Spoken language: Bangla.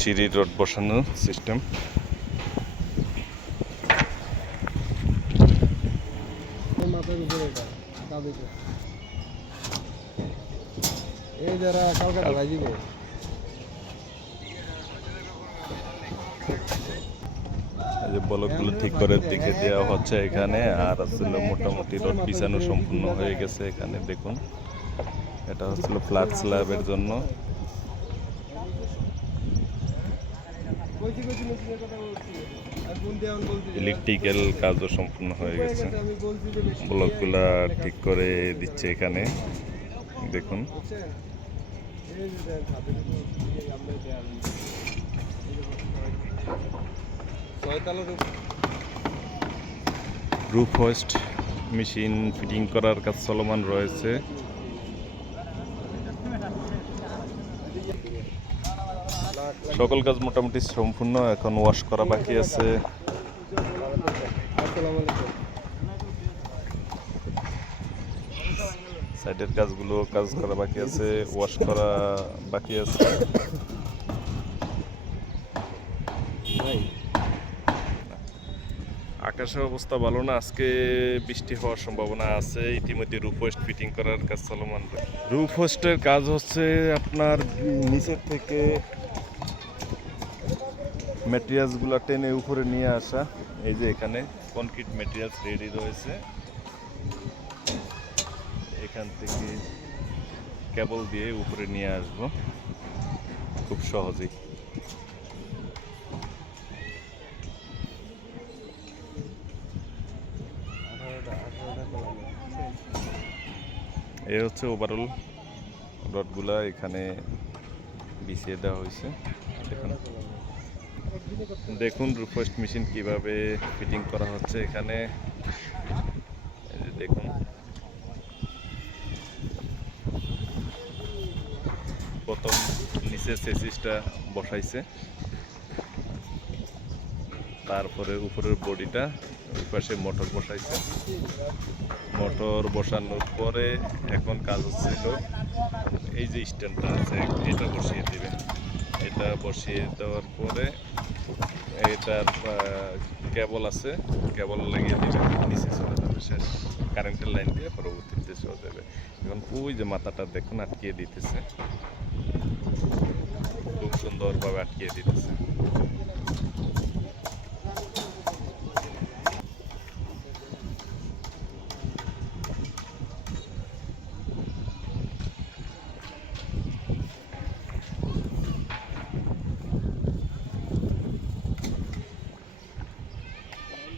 সিঁড়ির রড বসানো সিস্টেম এই যে ঠিক করে দেখে দেওয়া হচ্ছে এখানে, আর আসলে মোটামুটি রড বিছানো সম্পূর্ণ হয়ে গেছে এখানে, দেখুন। এটা হচ্ছিল ফ্ল্যাট স্ল্যাবের জন্য। ইলেকট্রিক্যাল কাজও সম্পূর্ণ হয়ে গেছে। ব্লকগুলা ঠিক করে দিচ্ছে এখানে। দেখুন। উপর রুফ। হোস্ট মেশিন ফিটিং করার কাজ চলমান রয়েছে। সকল কাজ মোটামুটি সম্পূর্ণ, এখন ওয়াশ করা বাকি আছে। সাইডের কাজগুলো কাজ করা বাকি আছে ওয়াশ করা বাকি আছে। আকাশের অবস্থা ভালো না, আজকে বৃষ্টি হওয়ার সম্ভাবনা আছে, ইতিমধ্যে রুফ হোস্ট ফিটিং করার কাজ চলমান রুফ হোস্টের কাজ হচ্ছে আপনার নিচের থেকে ম্যাটেরিয়ালসগুলো টেনে উপরে নিয়ে আসা। এই যে এখানে কনক্রিট ম্যাটেরিয়ালস রেডি রয়েছে। এখান থেকে কেবল দিয়ে উপরে নিয়ে আসব। খুব সহজেই। এ হচ্ছে ওভারঅল রডগুলা এখানে বিছিয়ে দেওয়া হয়েছে। দেখুন। দেখুন রুফোস্ট মেশিন কীভাবে ফিটিং করা হচ্ছে এখানে। দেখুন। প্রথম নিচে সেসিসটা বসাইছে। তারপরে উপরের বডিটা ওই পাশে মোটর বসাইছে। মোটর বসানোর পরে এখন কাজ হচ্ছিল এই যে স্ট্যান্ডটা আছে, এটা বসিয়ে দিবে। এটা বসিয়ে দেওয়ার পরে এটার কেবল আছে, কেবল লাগিয়ে দিবে, নিচে চলে যাবে শেষ। কারেন্টের লাইন দিয়ে পরবর্তীতে চলে যাবে। এখন ওই যে মাথাটা দেখুন, আটকিয়ে দিতেছে। খুব সুন্দরভাবে আটকিয়ে দিতেছে।